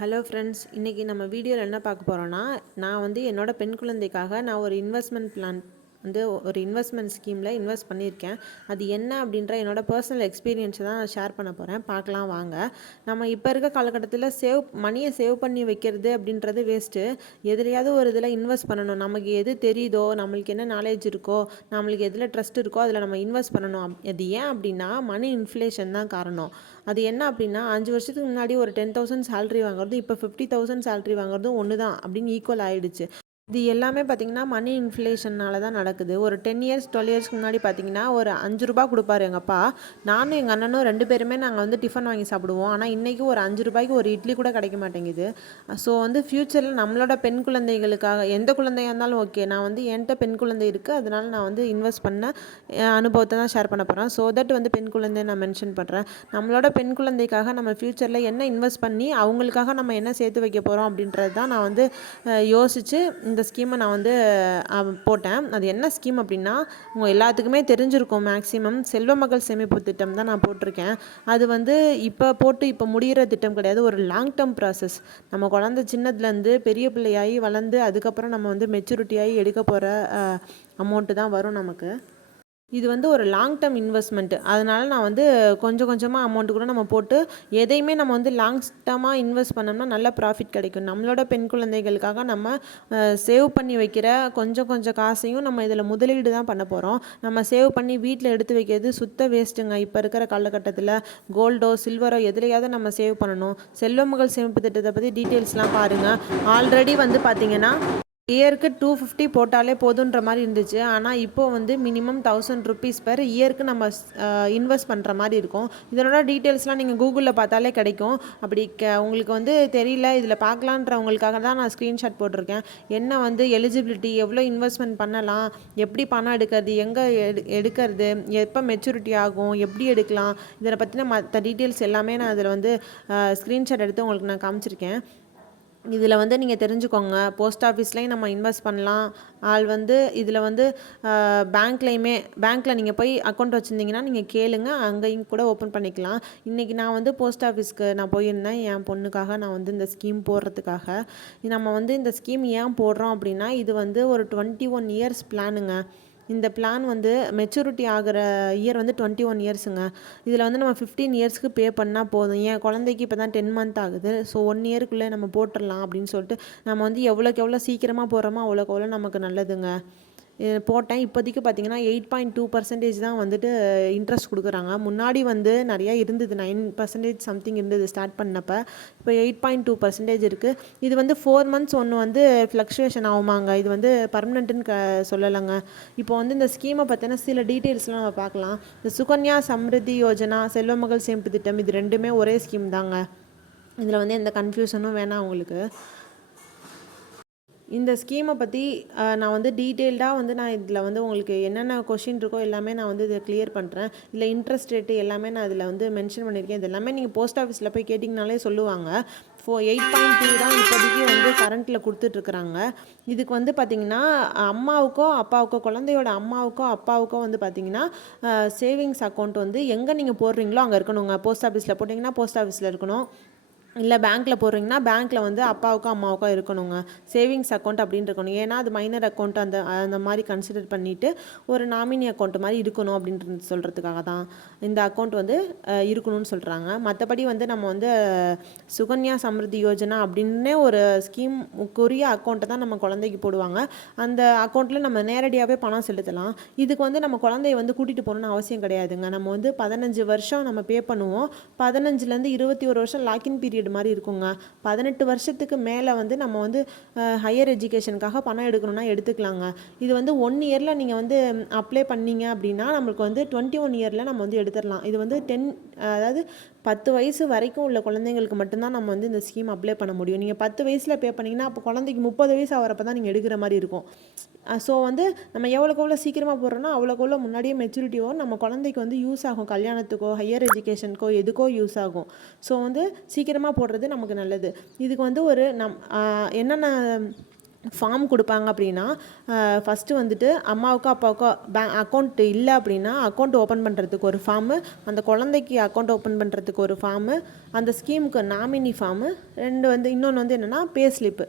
Hello friends, இன்றைக்கி நம்ம வீடியோவில் என்ன பார்க்க போகிறோன்னா, நான் வந்து என்னோடய பெண் குழந்தைக்காக நான் ஒரு இன்வெஸ்ட்மெண்ட் பிளான் வந்து ஒரு இன்வெஸ்ட்மெண்ட் ஸ்கீமில் இன்வெஸ்ட் பண்ணியிருக்கேன். அது என்ன அப்படின்ற என்னோடய பர்சனல் எக்ஸ்பீரியன்ஸை தான் நான் ஷேர் பண்ண போகிறேன். பார்க்கலாம் வாங்க. நம்ம இப்போ இருக்க காலகட்டத்தில் மணியை சேவ் பண்ணி வைக்கிறது அப்படின்றது வேஸ்ட்டு. எதுலையாவது ஒரு இதில் இன்வெஸ்ட் பண்ணணும். நமக்கு எது தெரியுதோ, நம்மளுக்கு என்ன நாலேஜ் இருக்கோ, நம்மளுக்கு எதில் ட்ரஸ்ட் இருக்கோ அதில் நம்ம இன்வெஸ்ட் பண்ணணும். அது ஏன் அப்படின்னா மணி இன்ஃப்ளேஷன் தான் காரணம். அது என்ன அப்படின்னா 5 வருஷத்துக்கு முன்னாடி ஒரு 10,000 சேலரி வாங்குறது இப்போ 50,000 சேலரி வாங்குறதும் ஒன்று தான் அப்படின்னு ஈக்குவல் ஆகிடுச்சு. இது எல்லாமே பார்த்திங்கன்னா மணி இன்ஃப்ளேஷனால் தான் நடக்குது. ஒரு 10 இயர்ஸ் 12 இயர்ஸ்க்கு முன்னாடி பார்த்திங்கன்னா ஒரு 5 ரூபா கொடுப்பாரு எங்கள் அப்பா. நானும் எங்கள் அண்ணனும் 2 பேருமே நாங்கள் வந்து டிஃபன் வாங்கி சாப்பிடுவோம். ஆனால் இன்றைக்கி ஒரு 5 ரூபாய்க்கு ஒரு இட்லி கூட கிடைக்க மாட்டேங்குது. ஸோ வந்து ஃப்யூச்சரில் நம்மளோட பெண் குழந்தைகளுக்காக எந்த குழந்தையாக இருந்தாலும் ஓகே, நான் வந்து என்கிட்ட பெண் குழந்தை இருக்குது, அதனால் நான் வந்து இன்வெஸ்ட் பண்ண அனுபவத்தை தான் ஷேர் பண்ண போகிறேன். ஸோ தட் வந்து பெண் குழந்தை நான் மென்ஷன் பண்ணுறேன். நம்மளோட பெண் குழந்தைக்காக நம்ம ஃப்யூச்சரில் என்ன இன்வெஸ்ட் பண்ணி அவங்களுக்காக நம்ம என்ன சேர்த்து வைக்க போகிறோம் அப்படின்றது தான் நான் வந்து யோசித்து இந்த ஸ்கீமை நான் வந்து போட்டேன். அது என்ன ஸ்கீம் அப்படின்னா, உங்கள் எல்லாத்துக்குமே தெரிஞ்சிருக்கும். மேக்ஸிமம் செல்வ மகள் சேமிப்பு திட்டம் தான் நான் போட்டிருக்கேன். அது வந்து இப்போ முடிகிற திட்டம் கிடையாது. ஒரு லாங் டேர்ம் ப்ராசஸ். நம்ம குழந்தை சின்னதுலேருந்து பெரிய பிள்ளையாகி வளர்ந்து அதுக்கப்புறம் நம்ம வந்து மெச்சூரிட்டியாகி எடுக்க போகிற அமௌண்ட்டு தான் வரும் நமக்கு. இது வந்து ஒரு லாங் டேர்ம் இன்வெஸ்ட்மெண்ட். அதனால் நான் வந்து கொஞ்சம் கொஞ்சமாக அமௌண்ட்டு கூட நம்ம போட்டு எதையுமே நம்ம வந்து லாங் டேர்மாக இன்வெஸ்ட் பண்ணோம்னா நல்ல ப்ராஃபிட் கிடைக்கும். நம்மளோட பெண் குழந்தைகளுக்காக நம்ம சேவ் பண்ணி வைக்கிற கொஞ்சம் கொஞ்சம் காசையும் நம்ம இதில் முதலீடு தான் பண்ண போகிறோம். நம்ம சேவ் பண்ணி வீட்டில் எடுத்து வைக்கிறது சுத்த வேஸ்ட்டுங்க. இப்போ இருக்கிற காலகட்டத்தில் கோல்டோ சில்வரோ எதுலையாவது நம்ம சேவ் பண்ணணும். செல்வ மகள் சேமிப்பு திட்டத்தை பற்றி டீட்டெயில்ஸ்லாம் பாருங்கள். ஆல்ரெடி வந்து பார்த்திங்கன்னா இயருக்கு 250 போட்டாலே போதுன்ற மாதிரி இருந்துச்சு. ஆனால் இப்போது வந்து மினிமம் 1000 ருபீஸ் பெர் இயருக்கு நம்ம இன்வெஸ்ட் பண்ணுற மாதிரி இருக்கும். இதனோட டீட்டெயில்ஸ்லாம் நீங்கள் கூகுளில் பார்த்தாலே கிடைக்கும். அப்படி உங்களுக்கு வந்து தெரியல, இதில் பார்க்கலான்றவங்களுக்காக தான் நான் ஸ்க்ரீன்ஷாட் போட்டிருக்கேன். என்ன வந்து எலிஜிபிலிட்டி, எவ்வளோ இன்வெஸ்ட்மெண்ட் பண்ணலாம், எப்படி பணம் எடுக்கிறது, எங்கே எடுக்கிறது, எப்போ மெச்சூரிட்டி ஆகும், எப்படி எடுக்கலாம், இதை பற்றின மற்ற டீட்டெயில்ஸ் எல்லாமே நான் அதில் வந்து ஸ்க்ரீன்ஷாட் எடுத்து உங்களுக்கு நான் காமிச்சிருக்கேன். இதில் வந்து நீங்கள் தெரிஞ்சுக்கோங்க. போஸ்ட் ஆஃபீஸ்லேயும் நம்ம இன்வெஸ்ட் பண்ணலாம். வந்து இதில் வந்து பேங்க்கில் நீங்கள் போய் அக்கௌண்ட் வச்சுருந்தீங்கன்னா நீங்கள் கேளுங்க, அங்கேயும் கூட ஓப்பன் பண்ணிக்கலாம். இன்றைக்கி நான் வந்து போஸ்ட் ஆஃபீஸ்க்கு நான் போயிருந்தேன் என் பொண்ணுக்காக. நான் வந்து இந்த ஸ்கீம் போடுறதுக்காக. நம்ம வந்து இந்த ஸ்கீம் ஏன் போடுறோம் அப்படின்னா, இது வந்து ஒரு 21 இயர்ஸ் பிளானுங்க. இந்த பிளான் வந்து மெச்சூரிட்டி ஆகிற இயர் வந்து 21 இயர்ஸுங்க. இதில் வந்து நம்ம 15 இயர்ஸ்க்கு பே பண்ணால் போதும். என் குழந்தைக்கு இப்போ தான் 10 மந்த் ஆகுது. ஸோ 1 இயருக்குள்ளே நம்ம போட்டுடலாம் அப்படின்னு சொல்லிட்டு நம்ம வந்து எவ்வளோக்கு எவ்வளோ சீக்கிரமாக போடுறோமோ அவ்வளோக்கு எவ்வளோ நமக்கு நல்லதுங்க. போட்டேன். இப்போதைக்கு பார்த்திங்கன்னா 8.2% தான் வந்துட்டு இன்ட்ரெஸ்ட் கொடுக்குறாங்க. முன்னாடி வந்து நிறையா இருந்தது, 9% சம்திங் இருந்தது ஸ்டார்ட் பண்ணப்போ. இப்போ 8.2% இருக்குது. இது வந்து 4 மந்த்ஸ் ஒன்று வந்து ஃப்ளக்ஷுவேஷன் ஆகுமாங்க. இது வந்து பர்மனெண்ட்டுன்னு சொல்லலைங்க. இப்போ வந்து இந்த ஸ்கீமை பற்றின சில டீட்டெயில்ஸ்லாம் நம்ம பார்க்கலாம். இந்த சுகன்யா சம்ரித்தி யோஜனா, செல்வ மகள் சேமிப்பு திட்டம், இது ரெண்டுமே ஒரே ஸ்கீம் தாங்க. இதில் வந்து எந்த கன்ஃபியூஷனும் வேணாம் உங்களுக்கு. இந்த ஸ்கீமை பற்றி நான் வந்து டீட்டெயில்டாக வந்து நான் இதில் வந்து உங்களுக்கு என்னென்ன கொஷின் இருக்கோ எல்லாமே நான் வந்து இதை கிளியர் பண்ணுறேன். இல்லை இன்ட்ரெஸ்ட் ரேட்டு எல்லாமே நான் இதில் வந்து மென்ஷன் பண்ணியிருக்கேன். இது எல்லாமே நீங்கள் போஸ்ட் ஆஃபீஸில் போய் கேட்டிங்கனாலே சொல்லுவாங்க. 8.2 தான் இப்போதைக்கு வந்து கரண்ட்டில் கொடுத்துட்ருக்குறாங்க. இதுக்கு வந்து பார்த்திங்கன்னா அம்மாவுக்கோ அப்பாவுக்கோ, குழந்தையோட அம்மாவுக்கோ அப்பாவுக்கோ வந்து பார்த்திங்கன்னா சேவிங்ஸ் அக்கௌண்ட் வந்து எங்கே நீங்கள் போடுறீங்களோ அங்கே இருக்கணுங்க. போஸ்ட் ஆஃபீஸில் போட்டிங்கன்னா போஸ்ட் ஆஃபீஸில் இருக்கணும். இல்லை பேங்க்கில் போடுறீங்கன்னா பேங்க்கில் வந்து அப்பாவுக்கோ அம்மாவுக்கோ இருக்கணுங்க. சேவிங்ஸ் அக்கௌண்ட் அப்படின்னு இருக்கணும். ஏன்னா அது மைனர் அக்கௌண்ட் அந்த மாதிரி கன்சிடர் பண்ணிவிட்டு ஒரு நாமினி அக்கௌண்ட் மாதிரி இருக்கணும் அப்படின்றது சொல்கிறதுக்காக தான் இந்த அக்கௌண்ட் வந்து இருக்கணும்னு சொல்கிறாங்க. மற்றபடி வந்து நம்ம வந்து சுகன்யா சம்ரித்தி யோஜனா அப்படின்னே ஒரு ஸ்கீமுக்குரிய அக்கௌண்ட்டை தான் நம்ம குழந்தைக்கு போடுவாங்க. அந்த அக்கௌண்ட்டில் நம்ம நேரடியாகவே பணம் செலுத்தலாம். இதுக்கு வந்து நம்ம குழந்தைய வந்து கூட்டிகிட்டு போகணுன்னு அவசியம் கிடையாதுங்க. நம்ம வந்து 15 வருஷம் நம்ம பே பண்ணுவோம். 15லேருந்து 21 வருஷம் லாக்இன் பீரியட் மாதிரி இருக்குங்க. 18 வருஷத்துக்கு மேலே வந்து நம்ம வந்து ஹையர் எஜுகேஷனுக்காக பணம் எடுக்கணும்னா எடுத்துக்கலாங்க. இது வந்து 1 இயரில் நீங்கள் வந்து அப்ளை பண்ணீங்க அப்படின்னா நம்மளுக்கு வந்து 21 இயரில் நம்ம வந்து எடுத்துடலாம். இது வந்து அதாவது 10 வயசு வரைக்கும் உள்ள குழந்தைங்களுக்கு மட்டும்தான் நம்ம வந்து இந்த ஸ்கீம் அப்ளை பண்ண முடியும். நீங்கள் 10 வயசில் பே பண்ணிங்கன்னா அப்போ குழந்தைக்கு 30 வயசு ஆகிறப்ப தான் நீங்கள் எடுக்கிற மாதிரி இருக்கும். ஸோ வந்து நம்ம எவ்வளோக்கு எவ்வளோ சீக்கிரமாக போடுறோன்னா அவ்வளோக்கு எவ்வளோ முன்னாடியே மெச்சூரிட்டியோ நம்ம குழந்தைக்கு வந்து யூஸ் ஆகும். கல்யாணத்துக்கோ ஹையர் எஜுகேஷனுக்கோ எதுக்கோ யூஸ் ஆகும். ஸோ வந்து சீக்கிரமாக போடுறது நமக்கு நல்லது. இதுக்கு வந்து ஒரு என்னென்ன ஃபார்ம் கொடுப்பாங்க அப்படின்னா ஃபஸ்ட்டு வந்துட்டு அம்மாவுக்கோ அப்பாவுக்கோ அக்கௌண்ட் இல்லை அப்படின்னா அக்கௌண்ட் ஓப்பன் பண்ணுறதுக்கு ஒரு ஃபார்மு, அந்த குழந்தைக்கு அக்கௌண்ட் ஓப்பன் பண்ணுறதுக்கு ஒரு ஃபார்மு, அந்த ஸ்கீமுக்கு நாமினி ஃபார்மு, இன்னொன்று வந்து என்னென்னா பே ஸ்லிப்பு.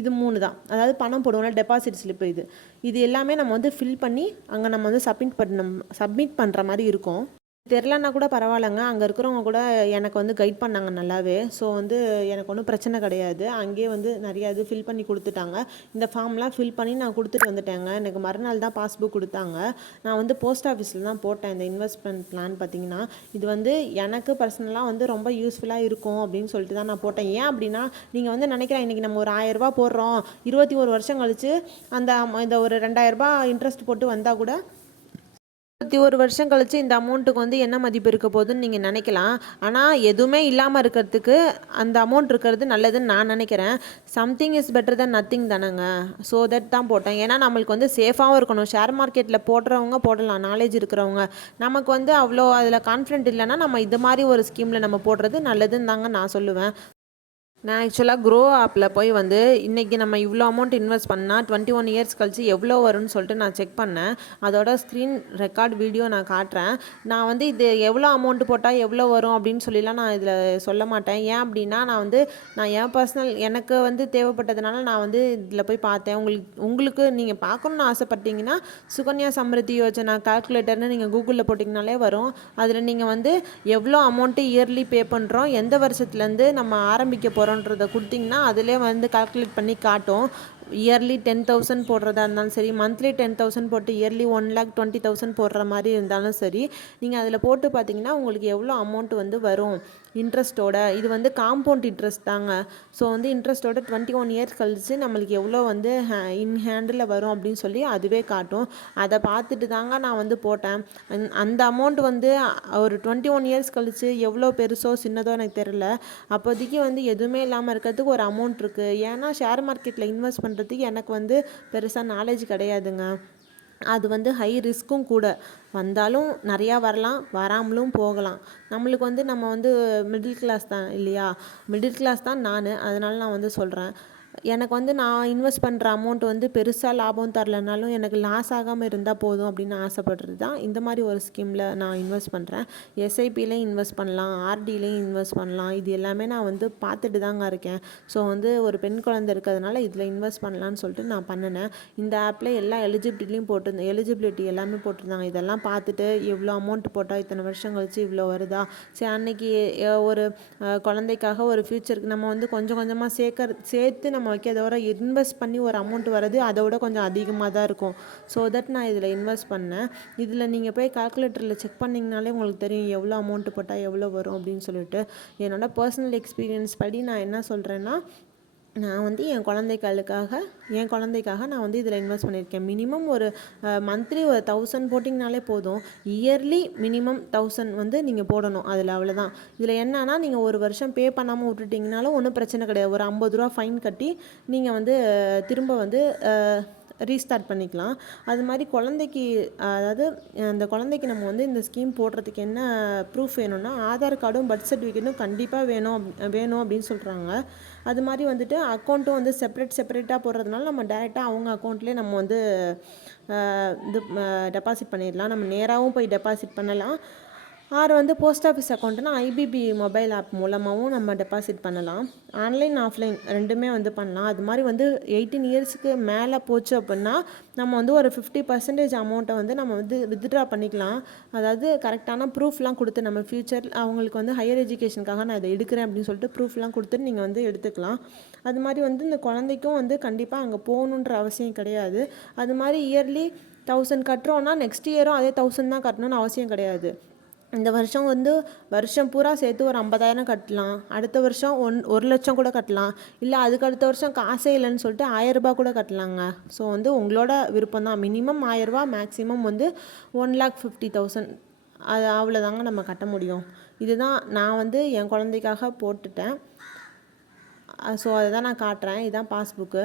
இது 3 தான். அதாவது பணம் போடுவோம்ல, டெபாசிட் ஸ்லிப்பு. இது எல்லாமே நம்ம வந்து ஃபில் பண்ணி அங்கே நம்ம வந்து சப்மிட் பண்ணுற மாதிரி இருக்கும். தெரிலன்னா கூட பரவாயில்லைங்க, அங்கே இருக்கிறவங்க கூட எனக்கு வந்து கைட் பண்ணாங்க நல்லாவே. ஸோ வந்து எனக்கு ஒன்றும் பிரச்சனை கிடையாது. அங்கேயே வந்து நிறையா இது ஃபில் பண்ணி கொடுத்துட்டாங்க. இந்த ஃபார்ம்லாம் ஃபில் பண்ணி நான் கொடுத்துட்டு வந்துட்டேங்க. எனக்கு மறுநாள் தான் பாஸ்புக் கொடுத்தாங்க. நான் வந்து போஸ்ட் ஆஃபீஸில் தான் போட்டேன் இந்த இன்வெஸ்ட்மெண்ட் பிளான். பார்த்திங்கன்னா இது வந்து எனக்கு பர்சனலாக வந்து ரொம்ப யூஸ்ஃபுல்லாக இருக்கும் அப்படின்னு சொல்லிட்டு தான் நான் போட்டேன். ஏன் அப்படின்னா, நீங்கள் வந்து நினைக்கிறேன் இன்றைக்கி நம்ம ஒரு 1000 போடுறோம், 21 வருஷம் கழித்து இந்த ஒரு 2000 இன்ட்ரெஸ்ட் போட்டு வந்தால் கூட 21 வருஷம் கழிச்சு இந்த அமௌண்ட்டுக்கு வந்து என்ன மதிப்பு இருக்க போகுதுன்னு நீங்கள் நினைக்கலாம். ஆனால் எதுவுமே இல்லாமல் இருக்கிறதுக்கு அந்த அமௌண்ட் இருக்கிறது நல்லதுன்னு நான் நினைக்கிறேன். Something is better then nothing தானேங்க. ஸோ தட் தான் போட்டேன். ஏன்னா நம்மளுக்கு வந்து சேஃபாகவும் இருக்கணும். ஷேர் மார்க்கெட்டில் போடுறவங்க போடலாம், நாலேஜ் இருக்கிறவங்க. நமக்கு வந்து அவ்வளோ அதில் கான்ஃபிடென்ட் இல்லைன்னா நம்ம இது மாதிரி ஒரு ஸ்கீமில் நம்ம போடுறது நல்லதுன்னு தாங்க நான் சொல்லுவேன். நான் ஆக்சுவலாக க்ரோ ஆப்பில் போய் வந்து இன்றைக்கி நம்ம இவ்வளோ அமௌண்ட் இன்வெஸ்ட் பண்ணால் 21 இயர்ஸ் கழிச்சு எவ்வளோ வரும்னு சொல்லிட்டு நான் செக் பண்ணேன். அதோட ஸ்க்ரீன் ரெக்கார்ட் வீடியோ நான் காட்டுறேன். நான் வந்து இது எவ்வளோ அமௌண்ட்டு போட்டால் எவ்வளோ வரும் அப்படின்னு சொல்லிலாம் நான் இதில் சொல்ல மாட்டேன். ஏன் அப்படின்னா, நான் என் பர்சனல் எனக்கு வந்து தேவைப்பட்டதுனால நான் வந்து இதில் போய் பார்த்தேன். உங்களுக்கு நீங்கள் பார்க்கணுன்னு ஆசைப்பட்டீங்கன்னா சுகன்யா சம்ருத்தி யோஜனா கால்குலேட்டர்னு நீங்கள் கூகுளில் போட்டிங்கனாலே வரும். அதில் நீங்கள் வந்து எவ்வளோ அமௌண்ட்டு இயர்லி பே பண்ணுறோம், எந்த வருஷத்துலேருந்து நம்ம ஆரம்பிக்க போகிறோம் கொடுத்தீங்கன்னா அதிலே வந்து கால்குலேட் பண்ணி காட்டும். இயர்லி 10,000 போடுறதா இருந்தாலும் சரி, மந்த்லி 10,000 போட்டு இயர்லி 1,20,000 போடுற மாதிரி இருந்தாலும் சரி, நீங்கள் அதில் போட்டு பார்த்தீங்கன்னா உங்களுக்கு எவ்வளோ அமௌண்ட் வந்து வரும் இன்ட்ரெஸ்ட்டோட. இது வந்து காம்பவுண்ட் இன்ட்ரெஸ்ட் தாங்க. ஸோ வந்து இன்ட்ரெஸ்ட்டோட 21 இயர்ஸ் கழிச்சு நம்மளுக்கு எவ்வளோ வந்து இன் ஹேண்டில் வரும் அப்படின்னு சொல்லி அதுவே காட்டும். அதை பார்த்துட்டு தாங்க நான் வந்து போட்டேன். அந்த அமௌண்ட் வந்து ஒரு 21 இயர்ஸ் கழிச்சு எவ்வளோ பெருசோ சின்னதோ எனக்கு தெரியல. அப்போதைக்கு வந்து எதுவுமே இல்லாமல் இருக்கிறதுக்கு ஒரு அமௌண்ட் இருக்குது. ஏன்னா ஷேர் மார்க்கெட்டில் இன்வெஸ்ட் பண்ணுறதுக்கு எனக்கு வந்து பெருசாக நாலேஜ் கிடையாதுங்க. அது வந்து ஹை ரிஸ்க்கும் கூட. வந்தாலும் நிறையா வரலாம், வராமலும் போகலாம். நம்மளுக்கு வந்து நம்ம வந்து மிடில் கிளாஸ் தான் இல்லையா? மிடில் கிளாஸ் தான் நான். அதனால் நான் வந்து சொல்கிறேன். எனக்கு வந்து நான் இன்வெஸ்ட் பண்ணுற அமௌண்ட் வந்து பெருசாக லாபம் தரலனாலும் எனக்கு லாஸ் ஆகாமல் இருந்தால் போதும் அப்படின்னு ஆசைப்படுறது தான் இந்த மாதிரி ஒரு ஸ்கீமில் நான் இன்வெஸ்ட் பண்ணுறேன். எஸ்ஐபிலையும் இன்வெஸ்ட் பண்ணலாம், ஆர்டிலையும் இன்வெஸ்ட் பண்ணலாம். இது எல்லாமே நான் வந்து பார்த்துட்டு தாங்க இருக்கேன். ஸோ வந்து ஒரு பெண் குழந்தை இருக்கிறதுனால இதில் இன்வெஸ்ட் பண்ணலான்னு சொல்லிட்டு நான் பண்ணினேன். இந்த ஆப்பில் எல்லா எலிஜிபிலிட்டி எல்லாமே போட்டிருந்தாங்க. இதெல்லாம் பார்த்துட்டு எவ்வளோ அமௌண்ட் போட்டால் இத்தனை வருஷம் கழிச்சு இவ்வளோ வருதா, சரி அன்னைக்கு ஒரு குழந்தைக்காக ஒரு ஃப்யூச்சருக்கு நம்ம வந்து கொஞ்சம் கொஞ்சமாக சேர்த்து நம்ம வைக்கிறதோட இன்வெஸ்ட் பண்ணி ஒரு அமௌண்ட் வர்றது அதோட கொஞ்சம் அதிகமாக தான் இருக்கும். ஸோ தட் நான் இதில் இன்வெஸ்ட் பண்ணேன். இதில் நீங்கள் போய் கால்குலேட்டரில் செக் பண்ணிங்கனாலே உங்களுக்கு தெரியும் எவ்வளோ அமௌண்ட் போட்டால் எவ்வளோ வரும் அப்படின்னு சொல்லிட்டு. என்னோடய பர்சனல் எக்ஸ்பீரியன்ஸ் படி நான் என்ன சொல்கிறேன்னா, நான் வந்து என் குழந்தைக்காக நான் வந்து இதில் இன்வெஸ்ட் பண்ணியிருக்கேன். மினிமம் ஒரு மந்த்லி ஒரு 1000 போட்டிங்கனாலே போதும். இயர்லி மினிமம் 1000 வந்து நீங்கள் போடணும். அதில் அவ்வளோதான். இதில் என்னன்னா, நீங்கள் ஒரு வருஷம் பே பண்ணாமல் விட்டுட்டிங்கனாலும் ஒன்றும் பிரச்சனை கிடையாது. ஒரு 50 ரூபா ஃபைன் கட்டி நீங்கள் வந்து திரும்ப வந்து ரீஸ்டார்ட் பண்ணிக்கலாம். அது மாதிரி அதாவது அந்த குழந்தைக்கு நம்ம வந்து இந்த ஸ்கீம் போடுறதுக்கு என்ன ப்ரூஃப் வேணும்னா, ஆதார் கார்டும் பர்த் சர்டிஃபிகேட்டும் கண்டிப்பாக வேணும் அப்படின்னு சொல்கிறாங்க. அது மாதிரி வந்துட்டு அக்கௌண்ட்டும் வந்து செப்பரேட்டாக போடுறதுனால நம்ம டேரெக்டாக அவங்க அக்கௌண்ட்லேயே நம்ம வந்து டெபாசிட் பண்ணிடலாம். நம்ம நேராகவும் போய் டெபாசிட் பண்ணலாம். வந்து போஸ்ட் ஆஃபீஸ் அக்கௌண்ட்டுனா ஐபிபி மொபைல் ஆப் மூலமாகவும் நம்ம டெபாசிட் பண்ணலாம். ஆன்லைன் ஆஃப்லைன் ரெண்டுமே வந்து பண்ணலாம். அது மாதிரி வந்து 18 இயர்ஸுக்கு மேலே போச்சு அப்படின்னா நம்ம வந்து ஒரு 50% அமௌண்ட்டை வந்து நம்ம வந்து வித்ட்ரா பண்ணிக்கலாம். அதாவது கரெக்டான ப்ரூஃப்லாம் கொடுத்து நம்ம ஃப்யூச்சர் அவங்களுக்கு வந்து ஹையர் எஜுகேஷனுக்காக நான் இதை எடுக்கிறேன் அப்படின்னு சொல்லிட்டு ப்ரூஃப்லாம் கொடுத்துட்டு நீங்கள் வந்து எடுத்துக்கலாம். அது மாதிரி வந்து இந்த குழந்தைக்கும் வந்து கண்டிப்பாக அங்கே போகணுன்ற அவசியம் கிடையாது. அது மாதிரி இயர்லி 1000 கட்டுறோன்னா நெக்ஸ்ட் இயரும் அதே 1000 தான் கட்டணும்னு அவசியம் கிடையாது. இந்த வருஷம் வந்து வருஷம் பூரா சேர்த்து ஒரு 50,000 கட்டலாம். அடுத்த வருஷம் 1 லட்சம் கூட கட்டலாம். இல்லை அதுக்கு அடுத்த வருஷம் காசே இல்லைன்னு சொல்லிட்டு 1000 ரூபா கூட கட்டலாங்க. ஸோ வந்து உங்களோட விருப்பம் தான். மினிமம் 1000 ரூபா, மேக்ஸிமம் வந்து 1,50,000. அது அவ்வளோதாங்க நம்ம கட்ட முடியும். இதுதான் நான் வந்து என் குழந்தைக்காக போட்டுட்டேன். ஸோ அதை தான் நான் காட்டுறேன். இதுதான் பாஸ்புக்கு.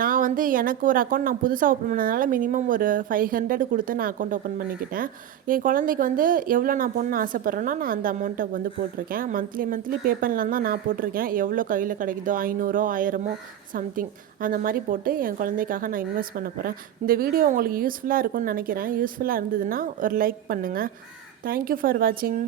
நான் வந்து எனக்கு ஒரு அக்கௌண்ட் நான் புதுசாக ஓப்பன் பண்ணதுனால மினிமம் ஒரு 500 கொடுத்து நான் அக்கௌண்ட் ஓப்பன் பண்ணிக்கிட்டேன். என் குழந்தைக்கு வந்து எவ்வளோ நான் போடணும்னு ஆசைப்பட்றேனோ நான் அந்த அமௌண்ட்டை வந்து போட்டிருக்கேன். மந்த்லி பே பண்ணலான்னு தான் நான் போட்டிருக்கேன். எவ்வளோ கையில் கிடைக்குதோ 500 1000 சம்திங் அந்த மாதிரி போட்டு என் குழந்தைக்காக நான் இன்வெஸ்ட் பண்ண போகிறேன். இந்த வீடியோ உங்களுக்கு யூஸ்ஃபுல்லாக இருக்கும்னு நினைக்கிறேன். யூஸ்ஃபுல்லாக இருந்ததுன்னா ஒரு லைக் பண்ணுங்கள். தேங்க்யூ ஃபார் வாட்சிங்.